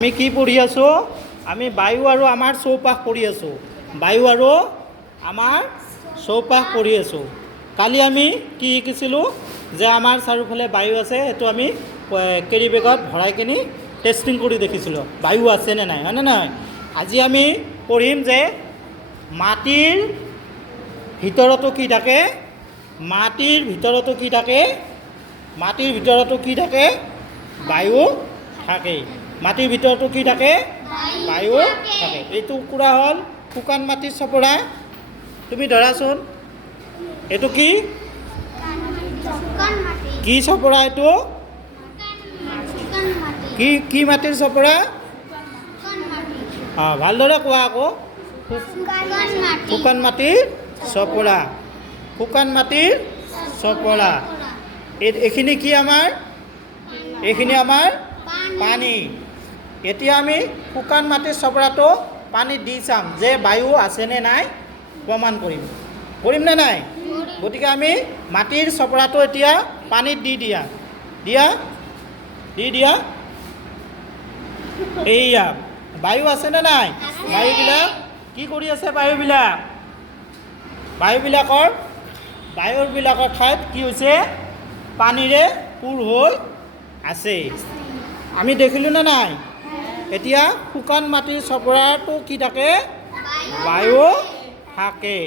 আমি কি পঢ়ি আছোঁ? আমি বায়ু আৰু আমাৰ চৌপাশ পঢ়ি আছোঁ। বায়ু আৰু আমাৰ চৌপাশ পঢ়ি আছোঁ। কালি আমি কি শিকিছিলোঁ? যে আমাৰ চাৰিওফালে বায়ু আছে, সেইটো আমি কেৰি বেগত ভৰাই কিনি টেষ্টিং কৰি দেখিছিলোঁ। বায়ু আছেনে নাই, হয়নে নহয়? আজি আমি পঢ়িম যে মাটিৰ ভিতৰতো কি থাকে, মাটিৰ ভিতৰতো কি থাকে, মাটিৰ ভিতৰতো কি থাকে, বায়ু থাকে। মাটিৰ ভিতৰতো কি থাকে, বায়ু থাকে। এইটো কুৰা হ'ল শুকান মাটিৰ চপৰা। তুমি ধৰাচোন, এইটো কি কি চপৰা? এইটো কি কি মাটিৰ চপৰা? ভালদৰে কোৱা আকৌ। শুকান মাটিৰ চপৰা, শুকান মাটিৰ চপৰা। এইখিনি কি আমাৰ? এইখিনি আমাৰ পানী। এতিয়া আমি শুকান মাটিৰ চপৰাটো পানীত দি চাম যে বায়ু আছেনে নাই প্ৰমাণ কৰিম। কৰিম নে নাই? গতিকে আমি মাটিৰ চপৰাটো এতিয়া পানীত দি দিয়া। এইয়া বায়ু আছেনে নাই? বায়ুবিলাক কি কৰি আছে? বায়ুবিলাকৰ ঠাইত কি হৈছে? পানীৰে পূৰ হৈ আছে। আমি দেখিলোঁ নে নাই? এতিয়া শুকান মাটিৰ চপৰাটো কি থাকে? বায়ু থাকে।